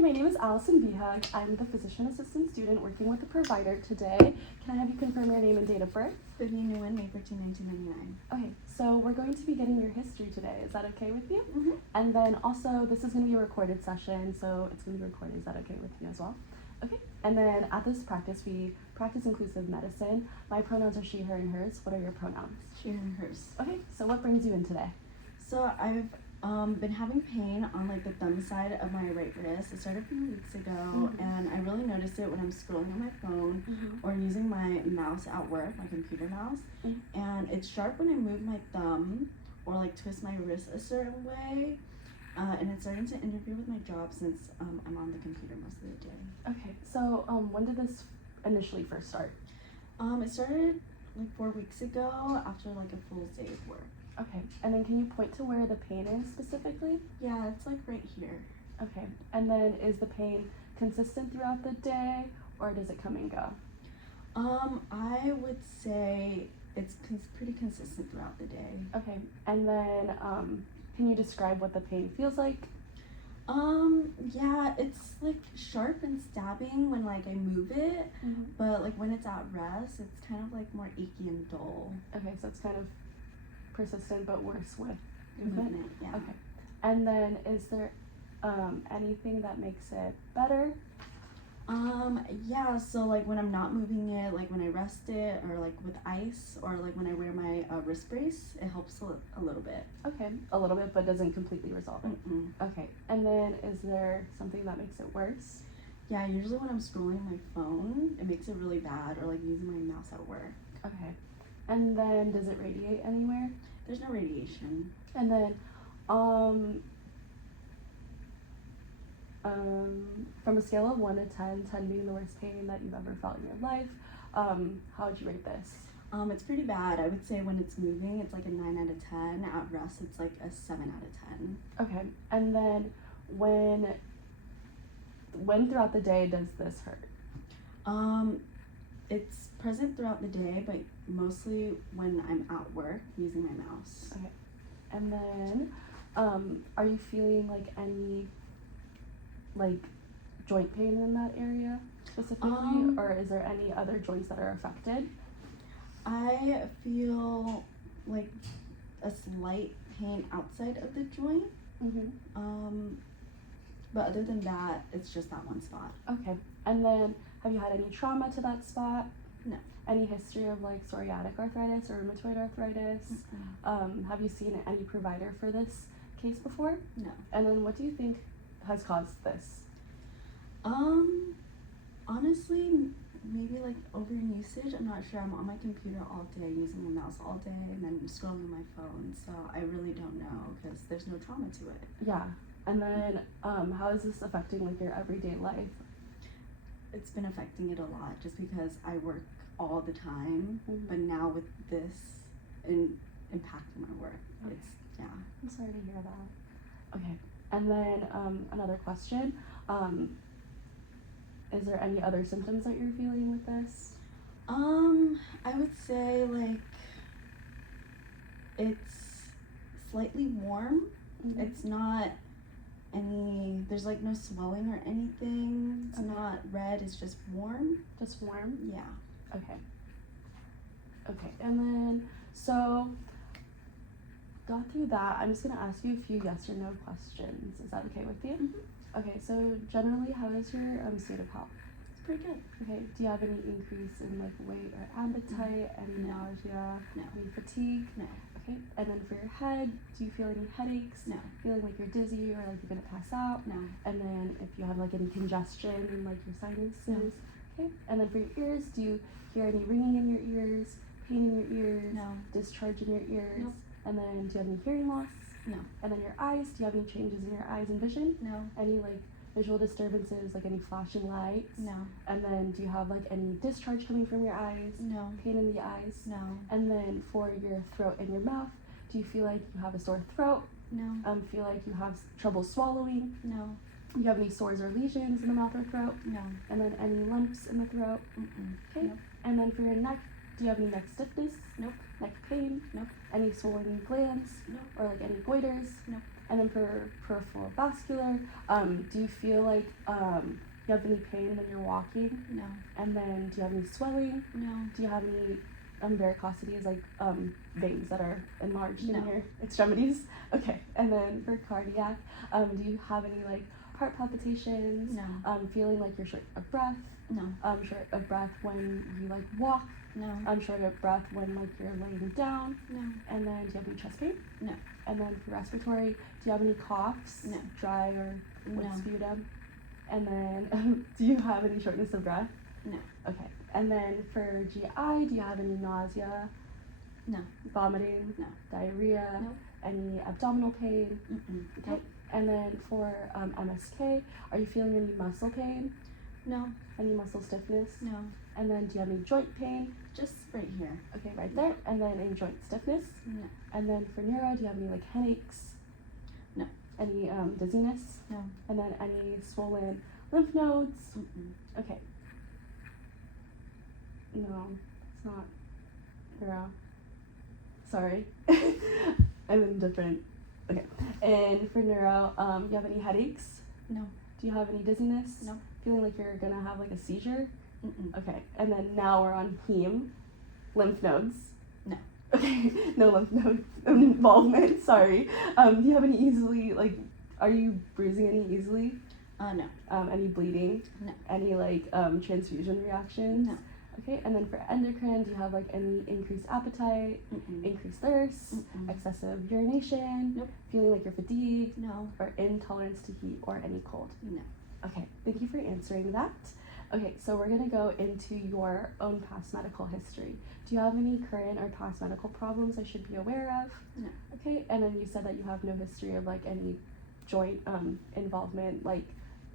my name is Allison Behag. I'm the physician assistant student working with the provider today. Can I have you confirm your name and date of birth? Vivian Nguyen, May 13, 1999. Okay, so we're going to be getting your history today. Is that okay with you? Mm-hmm. And then also, this is going to be a recorded session, so it's going to be recorded. Is that okay with you as well? Okay, and then at this practice, we practice inclusive medicine. My pronouns are she, her, and hers. What are your pronouns? She, her, and hers. Okay, so what brings you in today? So I've been having pain on like the thumb side of my right wrist. It started a few weeks ago, and I really noticed it when I'm scrolling on my phone or using my mouse at work, my computer mouse. And it's sharp when I move my thumb or like twist my wrist a certain way. And it's starting to interfere with my job since I'm on the computer most of the day. Okay, so when did this initially first start? It started like 4 weeks ago after like a full day of work. Okay, and then can you point to where the pain is specifically? Yeah, it's like right here. Okay, and then is the pain consistent throughout the day, or does it come and go? I would say it's pretty consistent throughout the day. Okay, and then can you describe what the pain feels like? Yeah, it's like sharp and stabbing when like I move it, but like when it's at rest, it's kind of like more achy and dull. Okay, so it's kind of persistent but worse with Movement, yeah. Okay, and then is there anything that makes it better? Yeah, so like when I'm not moving it, like when I rest it, or like with ice, or like when I wear my wrist brace, it helps a little bit. Okay, a little bit, but doesn't completely resolve it. Okay, and then is there something that makes it worse? Yeah, usually when I'm scrolling my phone, it makes it really bad, or like using my mouse at work. Okay, and then does it radiate anywhere? There's no radiation. And then, from a scale of 1 to 10, 10 being the worst pain that you've ever felt in your life, how would you rate this? It's pretty bad. I would say when it's moving, it's like a 9 out of 10. At rest, it's like a 7 out of 10. Okay, and then when throughout the day does this hurt? It's present throughout the day, but mostly when I'm at work using my mouse. Okay, and then, are you feeling like any joint pain in that area specifically, or is there any other joints that are affected? I feel like a slight pain outside of the joint. But other than that, it's just that one spot. Okay, and then have you had any trauma to that spot? No. Any history of like psoriatic arthritis or rheumatoid arthritis? Have you seen any provider for this case before? No. And then what do you think has caused this? Honestly, maybe like overusage. I'm not sure. I'm on my computer all day, using my mouse all day, and then scrolling my phone. So I really don't know because there's no trauma to it. Yeah. And then how is this affecting like your everyday life? It's been affecting it a lot just because I work all the time, but now with this impacting my work, it's, yeah. I'm sorry to hear that. Okay, and then another question, is there any other symptoms that you're feeling with this? I would say like it's slightly warm. It's not there's like no swelling or anything. It's not red, it's just warm. Just warm? Yeah. Okay. Okay, and then, so, got through that. I'm just gonna ask you a few yes or no questions. Is that okay with you? Okay, so generally, how is your state of health? It's pretty good. Okay, do you have any increase in like weight or appetite, any nausea, any fatigue? No. Okay, and then for your head, do you feel any headaches? No. Feeling like you're dizzy or like you're gonna pass out? No. And then if you have like any congestion in like your sinuses? No. Okay, and then for your ears, do you hear any ringing in your ears, pain in your ears? No. Discharge in your ears? Nope. And then do you have any hearing loss? No. And then your eyes, do you have any changes in your eyes and vision? No. Any like visual disturbances, like any flashing lights? No. And then do you have like any discharge coming from your eyes? No. Pain in the eyes? No. And then for your throat and your mouth, do you feel like you have a sore throat? No. Feel like you have trouble swallowing? No. Do you have any sores or lesions in the mouth or throat? No. And then any lumps in the throat? Okay. Nope. And then for your neck, do you have any neck stiffness? Nope. Neck pain? Nope. Any swollen glands? Nope. Or like any goiters? Nope. And then for peripheral vascular, do you feel like you have any pain when you're walking? No. And then do you have any swelling? No. Do you have any varicosities, like veins that are enlarged in No. your extremities? Okay. And then for cardiac, do you have any like heart palpitations? No. Feeling like you're short of breath? No. Short of breath when you like walk? No. Short of breath when like you're laying down? No. And then do you have any chest pain? No. And then for respiratory, do you have any coughs? No. Dry or with No. sputum? And then do you have any shortness of breath? No. Okay. And then for GI, do you have any nausea? No. Vomiting? No. Diarrhea? No. Any abdominal pain? Mm-mm. Okay. Nope. And then for MSK, are you feeling any muscle pain? No. Any muscle stiffness? No. And then do you have any joint pain? Just right here. Okay, right there. And then any joint stiffness? No. And then for neuro, do you have any like headaches? No. Any dizziness? No. And then any swollen lymph nodes? Mm-mm. Okay. No, it's not neuro. Sorry. I'm in different. Okay. And for neuro, do you have any headaches? No. Do you have any dizziness? No. Feeling like you're gonna have like a seizure? Mm-mm. Okay. And then now we're on heme. Lymph nodes? No. Okay. No lymph node involvement. Sorry. Do you have any easily like? Are you bruising any easily? No. Any bleeding? No. Any like transfusion reactions? No. Okay. And then for endocrine, do you have like any increased appetite, Mm-mm. increased thirst, Mm-mm. excessive urination? Nope. Feeling like you're fatigued, No. or intolerance to heat or any cold? No. Okay. Thank you for answering that. Okay, so we're gonna go into your own past medical history. Do you have any current or past medical problems I should be aware of? No. Okay, and then you said that you have no history of like any joint involvement, like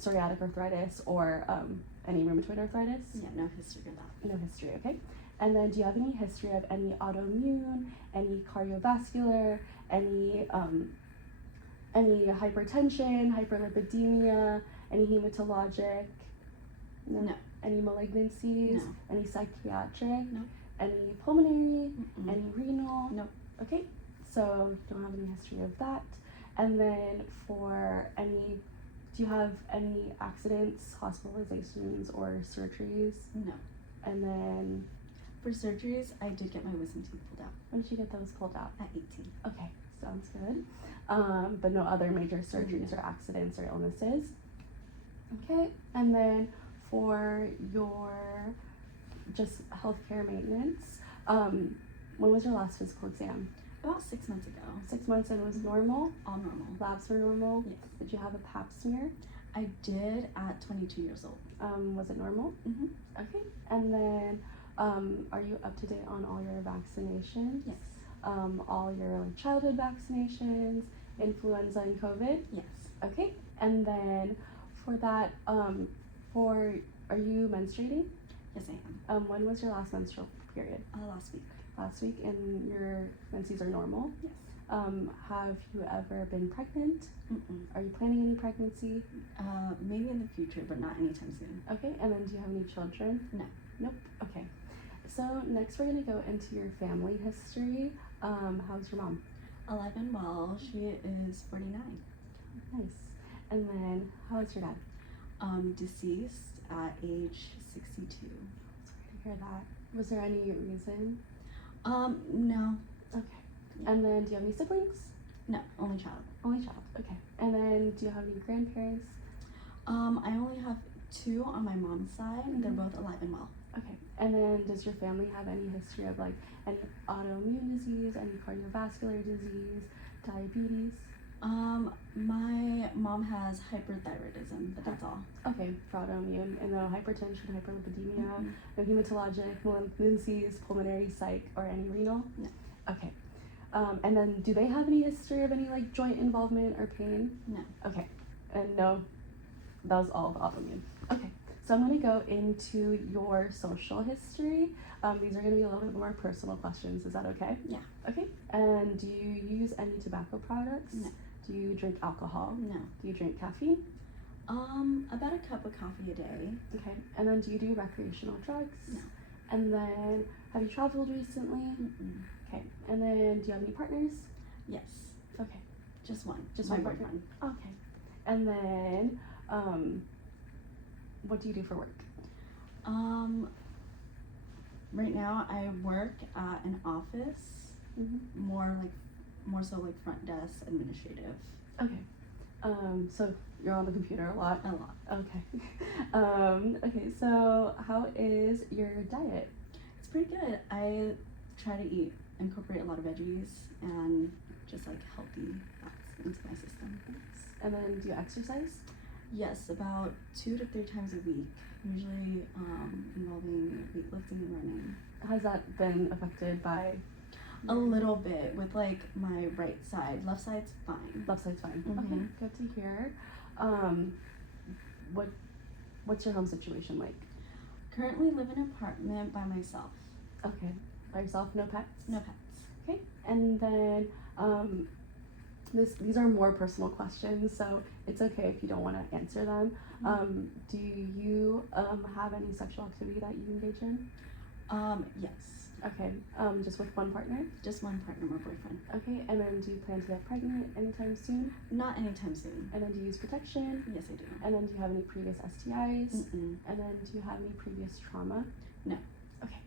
psoriatic arthritis or any rheumatoid arthritis? Yeah, no history of that. No history, okay. And then do you have any history of any autoimmune, any cardiovascular, any hypertension, hyperlipidemia, any hematologic? No. Any malignancies? No. Any psychiatric? No. Any pulmonary? Mm-mm. Any renal? No. Okay, so don't have any history of that. And then for any, do you have any accidents, hospitalizations, or surgeries? No. And then For surgeries, I did get my wisdom teeth pulled out when did you get those pulled out? at 18. Okay, sounds good. But no other major surgeries or accidents or illnesses. Okay, and then for your just healthcare maintenance, when was your last physical exam? About 6 months ago. 6 months and it was normal? All normal. Labs were normal? Yes. Did you have a pap smear? I did at 22 years old. Was it normal? Mm-hmm. Okay, and then are you up to date on all your vaccinations? Yes. All your like childhood vaccinations, influenza and COVID? Yes. Okay, and then for that, are you menstruating? Yes, I am. When was your last menstrual period? Last week. Last week, and your menses are normal? Yes. Have you ever been pregnant? Mm-mm. Are you planning any pregnancy? Maybe in the future, but not anytime soon. Okay, and then do you have any children? No. Nope. Okay. So next we're gonna go into your family history. How's your mom? Alive and well. She is 49. Nice. And then how's your dad? Deceased at age 62. Sorry to hear that. Was there any reason? No. Okay. And then do you have any siblings? No, only child. Only child. Okay. And then do you have any grandparents? I only have 2 on my mom's side. They're Mhm. both alive and well. Okay. And then does your family have any history of like any autoimmune disease, any cardiovascular disease, diabetes? My mom has hyperthyroidism, but that's all. Okay, for autoimmune, and no hypertension, hyperlipidemia, Mhm. no hematologic, malignancies, pulmonary, psych, or any renal? No. Okay. And then do they have any history of any like joint involvement or pain? No. Okay. And no, that was all of autoimmune. Okay. So I'm going to go into your social history. These are going to be a little bit more personal questions. Is that okay? Yeah. Okay. And do you use any tobacco products? No. Do you drink alcohol? No. Do you drink caffeine? About a cup of coffee a day. Okay. And then do you do recreational drugs? No. And then have you traveled recently? Mm-mm. Okay. And then do you have any partners? Yes. Okay. Just one. Just my one partner? boyfriend. Okay. And then, what do you do for work? Right now I work at an office, Mm-hmm. more so like front desk administrative. Okay. So you're on the computer a lot? A lot. Okay. Okay, so how is your diet? It's pretty good. I try to incorporate a lot of veggies and just like healthy fats into my system. And then do you exercise? Yes, about 2 to 3 times a week, usually involving weightlifting and running. Has that been affected by A little bit with like my right side. Left side's fine. left side's fine? Mhm. Okay, good to hear. What's your home situation like? Currently live in an apartment by myself. Okay, by yourself, no pets? No pets. Okay, and then these are more personal questions, so it's okay if you don't want to answer them. Do you have any sexual activity that you engage in? Yes. Okay, just with one partner? Just one partner, my boyfriend. Okay, and then do you plan to get pregnant anytime soon? Not anytime soon. And then do you use protection? Yes, I do. And then do you have any previous STIs? Mm-mm. And then do you have any previous trauma? No. Okay.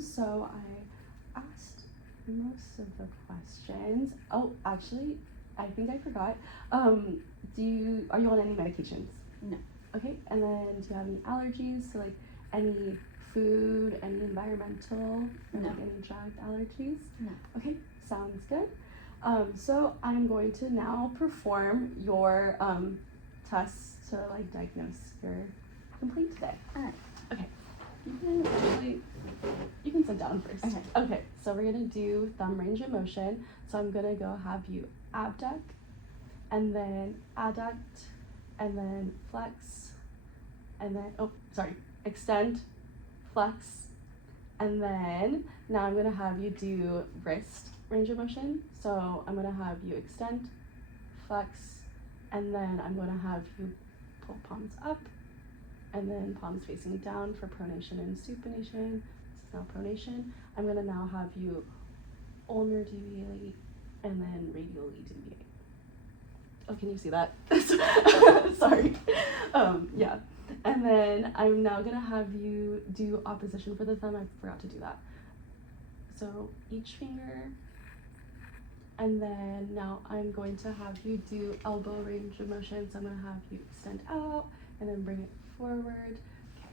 So I asked most of the questions. Oh, actually, I think I forgot. Are you on any medications? No. Okay, and then do you have any allergies to like any food, any environmental, or No. like any drug allergies? No. Okay, sounds good. So I'm going to now perform your tests to like diagnose your complaint today. Alright. Okay. You can sit down first. Okay. Okay, so we're gonna do thumb range of motion. So I'm gonna go have you abduct, and then adduct, and then flex, and then extend, flex, and then now I'm gonna have you do wrist range of motion. So I'm gonna have you extend, flex, and then I'm gonna have you pull palms up, and then palms facing down for pronation and supination. This is now pronation. I'm gonna now have you ulnar deviate and then radially deviate. Oh, can you see that? Sorry. Yeah. And then I'm now gonna have you do opposition for the thumb. I forgot to do that. So each finger, and then now I'm going to have you do elbow range of motion. So I'm gonna have you extend out and then bring it forward. Okay.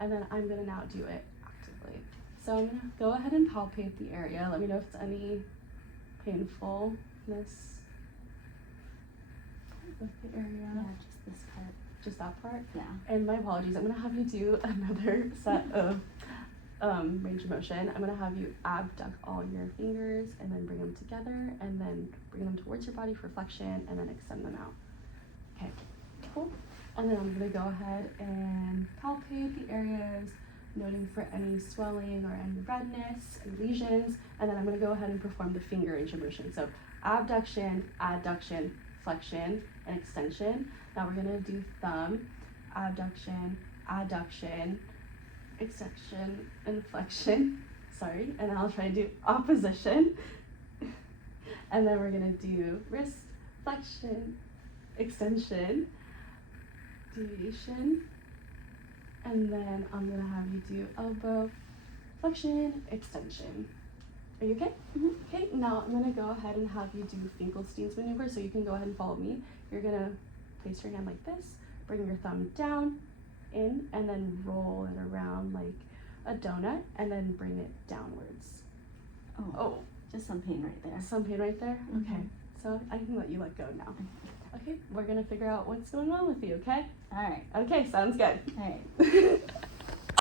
And then I'm gonna now do it actively. So I'm gonna go ahead and palpate the area. Let me know if it's any painfulness with the area. Yeah, just this part. Just that part. Yeah. And my apologies, I'm gonna have you do another set of range of motion. I'm gonna have you abduct all your fingers and then bring them together and then bring them towards your body for flexion and then extend them out. Okay, cool. And then I'm gonna go ahead and palpate the areas, noting for any swelling or any redness and lesions. And then I'm gonna go ahead and perform the finger range of motion. So abduction, adduction, flexion, and extension. Now we're gonna do thumb, abduction, adduction, extension, and flexion. Sorry, and then I'll try to do opposition. And then we're gonna do wrist, flexion, extension, deviation, and then I'm gonna have you do elbow, flexion, extension. Are you okay? Mm-hmm. Okay, now I'm gonna go ahead and have you do Finkelstein's maneuver, so you can go ahead and follow me. You're gonna place your hand like this, bring your thumb down, in, and then roll it around like a donut, and then bring it downwards. Oh, Just some pain right there. some pain right there? Mhm. Okay, so I can let you let go now. Okay, we're gonna figure out what's going on with you, okay? Alright. Okay, sounds good. Alright.